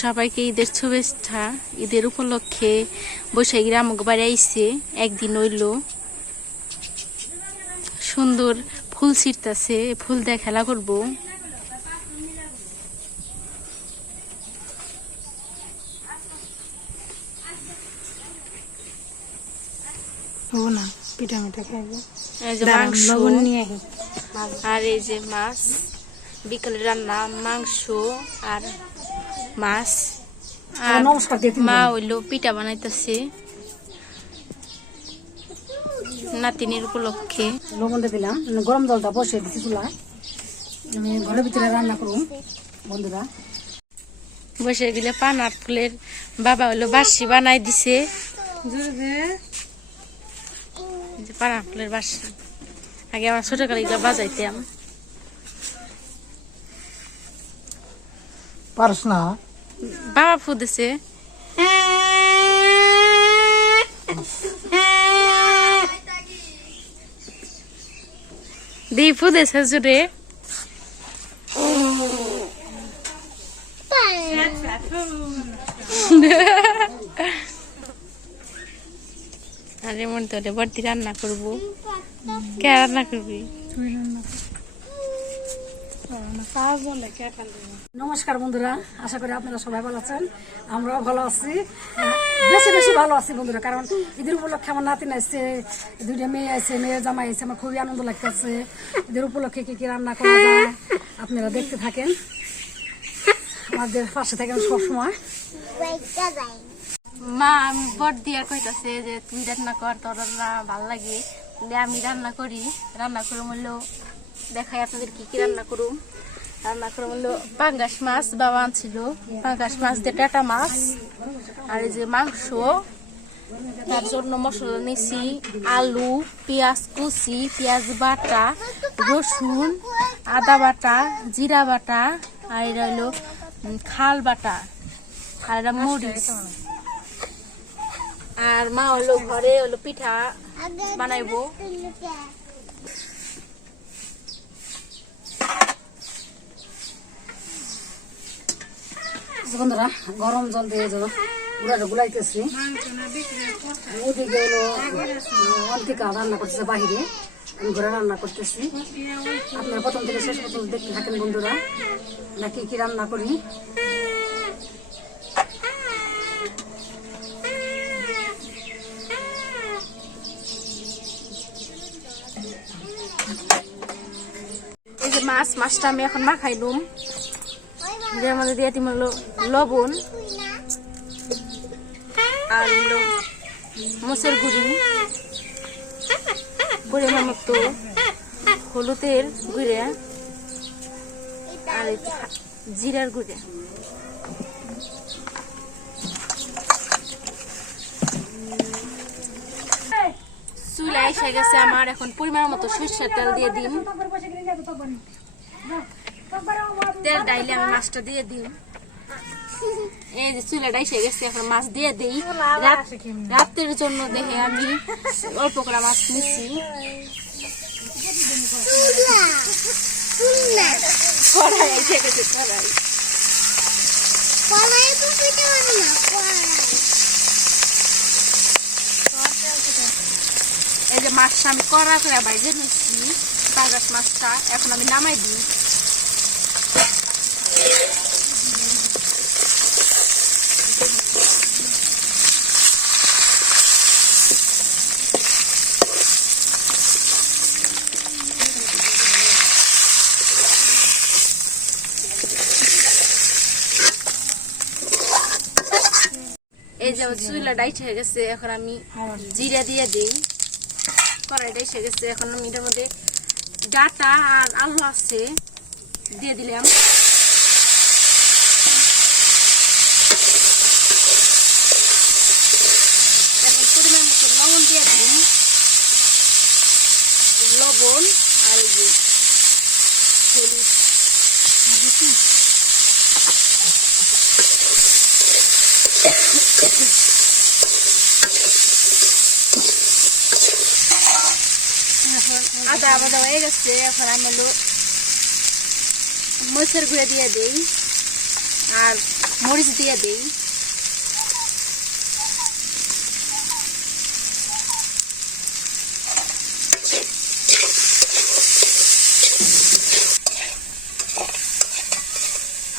সবাইকে ঈদের শুভেচ্ছা। ঈদের উপলক্ষে বৈশাখী রামক বাড়ি আইসে একদিন হইল। সুন্দর ফুল ছিটতাছে ফুল দিয়ে খেলা করব। না পিঠা মিঠা খাইবো এই যে মাংস। লবণ নিয়ে আর এই যে মাছ বিকালে রান্না মাংস আর মাছ। আর। মা হইল পিঠা বানাইতেছে। নাতিনের উপলক্ষে। লবণ দিলাম মানে গরম জলটা বসে দিছি চুলায়। আমি ঘরের ভিতরে রান্না করুম বন্ধুরা। বসে গেলে পানার ফুলের বাবা হলো বাসি বানাই দিছে। পানার ফুলের বাসি আগে আমার ছোট কালে এগুলো বাজাইতাম। পারস না। বাবা ফুদেছে দি ফুদেছে জুড়ে আরে মন তোরে বর্তি রান্না করব কে রান্না করবি নমস্কার বন্ধুরা আশা করি আপনারা সবাই ভালো আছেন আমরাও ভালো আছি। বেশি বেশি ভালো আছে বন্ধুরা, কারণ ঈদের উপলক্ষে আমার নাতিন আসছে দুইটা মেয়ে আছে মেয়ে জামাই আছে আমার খুবই আনন্দ লাগতেছে। ঈদের উপলক্ষে কি কি রান্না করা যায় আপনারা দেখতে থাকেন। আমাদের পাশে থাকেন সবসময়। মা, আমি বট দিয়া কইতাছে যে তুই রান্না কর, তোর রান্না ভালো লাগে। আমি রান্না করি। রান্না করে মূল্য দেখাই আপনাদের কি কি রান্না করুম। রান্না পাঙ্গাস মাছ বাবা আনছিল। পাঙ্গাস মাছ দিয়ে টাটা মাছ। আর এই যে মাংস, তার জন্য মশলা নিছি আলু, পেঁয়াজ কুচি, পেঁয়াজ বাটা, রসুন, আদা বাটা, জিরা বাটা, আর এটা হলো খাল বাটা, আর এটা মরিচ। আর মা হলো ঘরে হলো পিঠা বানাইবো। বন্ধুরা, গরম জল দিয়ে যাব গুড়াটা গুলাইতেছি। ওদিকে হলো অন্তিকা রান্না করতেছে বাহিরে, আমি ঘরে রান্না করতেছি। আপনারা প্রথম থেকে শেষ পর্যন্ত দেখতে থাকেন বন্ধুরা না কি কি রান্না করি। এই যে মাছ, মাছটা আমি এখন মাখাই এর মধ্যে দিয়ে দিম হলো লবণ আর হলো মোষের গুড়ি পরিমাণ মতো হলুদের গুঁড়ে আর জিরার গুঁড়ে। চুলা এসে গেছে আমার, এখন পরিমাণ মতো সরষের তেল দিয়ে দিন তেল ডাইলে আমি মাছটা দিয়ে দিই। এই যে চুলাটা এসে গেছে, এখন মাছ দিয়ে দিই। রাত- রাতের জন্য দেখে আমি অল্প করে মাছ নিচ্ছি এই যে মাছটা আমি কড়া করে বাইজে নিচ্ছি পাঙ্গাস মাছটা এখন আমি নামাই দিই। এই যে চুলা ডাইট হয়ে গেছে, এখন আমি জিরা দিয়ে দিই। কড়াইটা এসে গেছে, এখন আমি এটার মধ্যে ডাটা আর আলু আছে, দিয়ে দিলাম এখন পরিমাণ মতো লবণ দিয়ে দিই লবণ আর এই যে হলুদ। আদা আদা হয়ে গেছে, এখন আমি মরিচের গুঁড়া দিয়ে দেই আর মরিচ দিয়ে দেই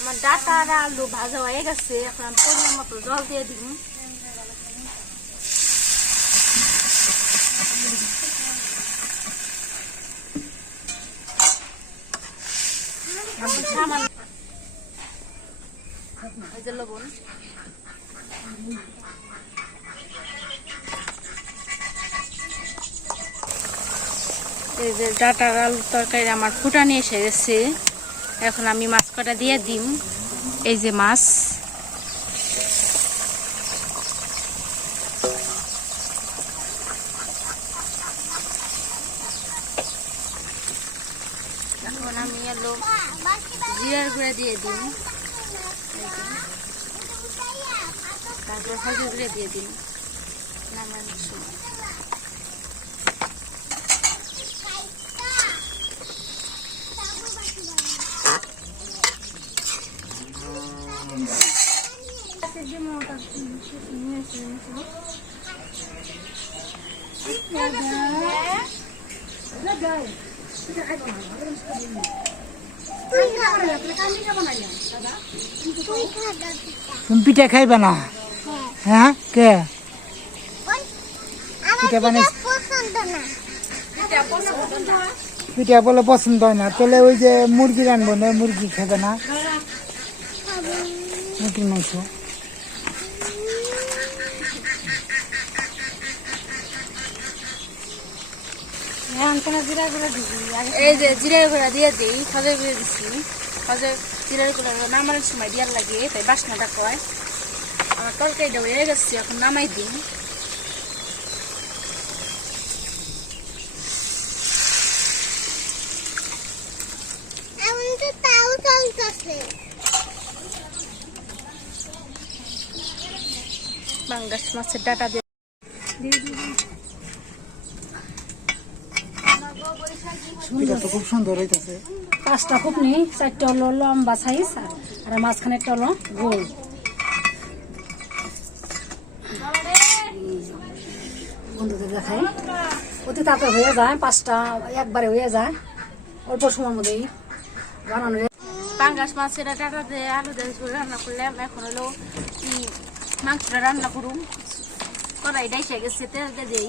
আমার ডাটা আলু ভাজা হয়ে গেছে। এখন আমি পরিমাণ মতো জল দিয়ে দিই এই যে ডাটার আলুর তরকারি আমার ফুটানি এসে গেছে। এখন আমি মাছ কটা দিয়ে দিম। এই যে মাছ। আমি দিয়ে দিন তারপর দিয়ে দিন নামানোর সময়। তুমি পিঠা খাইবে না? হ্যাঁ কে? পিঠা বানিয়ে পিঠা বলে পছন্দ হয় না। তাহলে ওই যে মুরগি রানবো না? মুরগি খাবে না? মুরগির মাংস। এই যে জিরার গুঁড়া দিয়ে দিই খাজের গুঁড়া দিছি। খাজের জিরার গুঁড়া নামানোর সময় দিয়ার লাগে তাই বাসনাটা কয়। আমার তরকারিটা হয়ে গেছে এখন নামাই চলতেছে। বাঙ্গাস মাছের ডাটা দিয়ে তো খুব সুন্দর হইতেছে। পাঁচটা কুপনি চারটা হলো লম্বা সাইজ আর মাঝখানে একটা হলো গোল। বন্ধুদের দেখাই। অতি তাতে হয়ে যায় পাঁচটা একবারে হয়ে যায়। অল্প সময়ের মধ্যেই বানানো পাঙ্গাস মাছের ডাটা দিয়ে আলু দিয়ে ঝোল রান্না করলাম। এখন হলো ই মাংসটা রান্না করুম। কড়াই ডাইসে গেছে তেল দিয়ে দেই।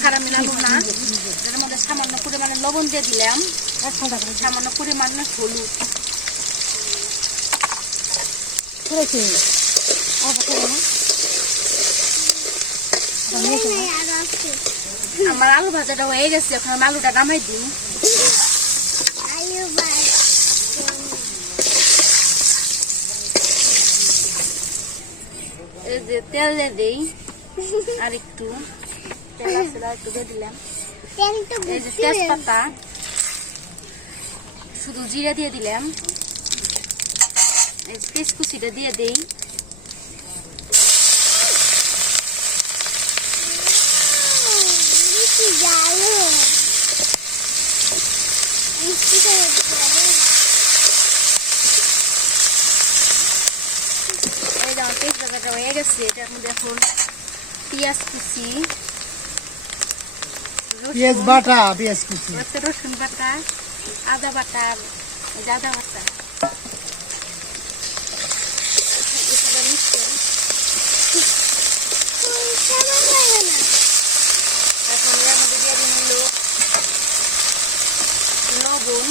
আলু খারামিন না। এর মধ্যে সামান্য পরিমাণে লবণ দিয়ে দিলাম। সামান্য পরিমাণে হলুদ। আমার আলু ভাজাটা হয়ে গেছে আমি আলুটা নামাই দিই। তেল দিয়ে দিই। আর একটু। তেল আছে আর একটু দিয়ে দিলাম তেল তো এই যে তেজপাতা শুধু জিরা দিয়ে দিলাম এই যে তেজকুচিটা দিয়ে দেই বেশি জালো মিষ্টি করে দিতে এই যে আমার তেজপাতাটা হয়ে গেছে এটার মধ্যে এখন পেঁয়াজ কুচি রসুন- পেঁয়াজ বাটা পেঁয়াজ কুচি। রসুন বাটা আদা বাটা আদা বাটা। এটাকে mix করে কেমন লাগে না এখন এর মধ্যে দিয়ে দিন হলো লবণ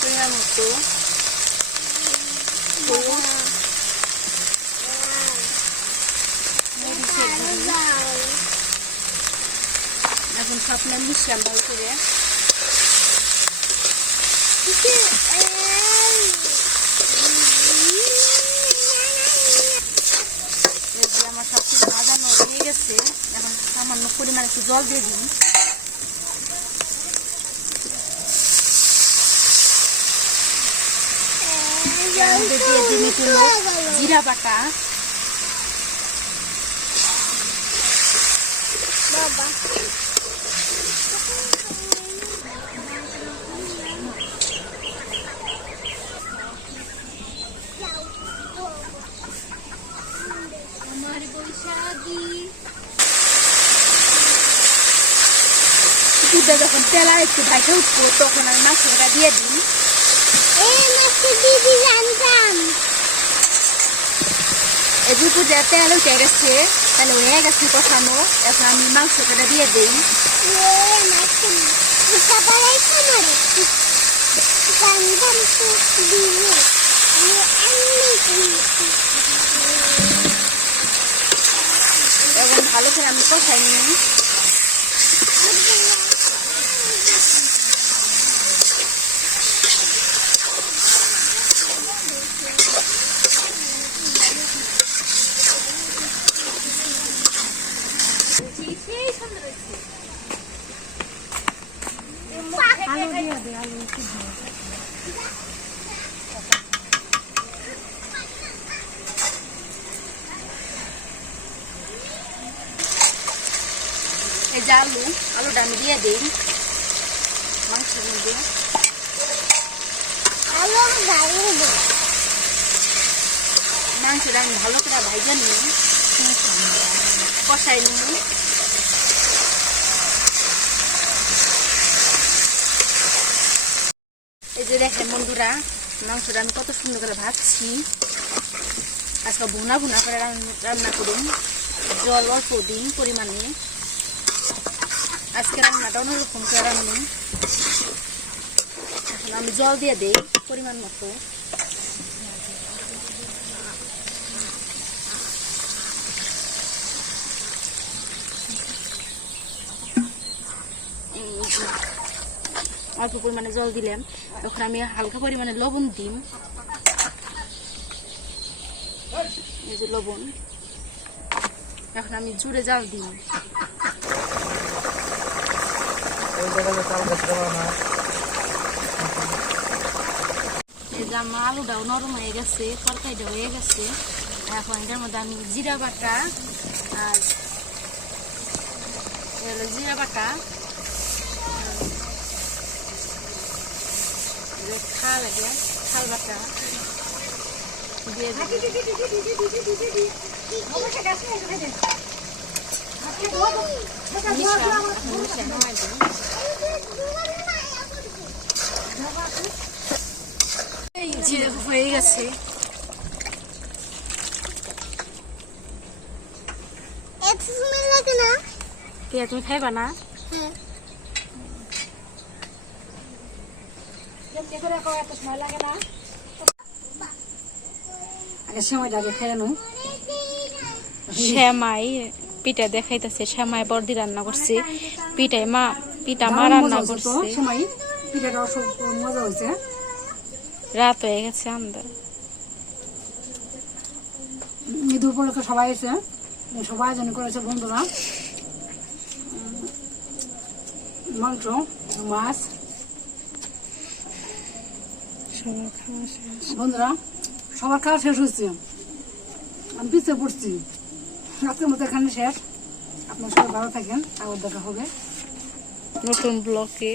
পরিমাণ মতো হলুদ, মরিচের গুঁড়ো। এখন সবটা মিশিয়ে ভালো করে। আমার সব কিছু ভাজানো হয়ে গেছে, এখন সামান্য পরিমাণ একটু জল দিয়ে দিন জিরা বাটা। বাবা। দুধটা যখন তেলা একটু ভাইকে উঠবো তখন আমি মাছটা দিয়ে দিই গেছে তাহলে হয়ে এখন আমি মাংসটা দিয়ে দিই জানতাম তো আমি এমনি এখন ভালো করে আমি কষাই নিই আলু দিয়ে দে আলু সিদ্ধ এই আলু আলুটা আমি দিয়ে দিই। মাংসের মধ্যে মাংসটা আমি ভালো করে ভাইজা নিই কষাই নিই এই যে দেখেন বন্ধুরা মাংসটা আমি কত সুন্দর করে ভাজছি। আজকে ভুনা ভুনা করে রান- রান্না করুন। জল অল্প দিন পরিমাণে। আজকে রান্নাটা অন্যরকম করে রান্নি এখন আমি জল দিয়ে দিই পরিমাণ মতো। অল্প পরিমাণে জল দিলাম। তখন আমি হালকা পরিমাণে লবণ দিম। লবণ। এখন আমি জুড়ে জাল দিই আলুটাও নরম হয়ে গেছে তরকারিটা হয়ে গেছে। এখন এটার মধ্যে আমি জিরা বাটা আর হলো জিরা বাটা। খাল লাগে খাল বাটা। দিয়ে মিশাম এই হয়ে গেছে। এত সময় লাগে না? কে তুমি খাইবা না? হ্যাঁ। কেমনি করে কয় এত সময় লাগে না? আগে সময়টা আগে খেয়ে নো। শ্যামাই পিঠা দেখাইতেছে শ্যামাই বর্দি রান্না করছে। পিঠাই মা পিঠা মা রান্না করছে। মজা হয়েছে রাত হয়ে গেছে আমরা ঈদ উপলক্ষে সবাই এসে সবাই আয়োজন করেছে বন্ধুরা। মাংস মাছ। বন্ধুরা সবার খাওয়া শেষ হচ্ছে আমি পিছিয়ে পড়ছি। আজকের মতো এখানে শেষ। আপনার সবাই ভালো থাকেন। আবার দেখা হবে। নতুন ব্লকে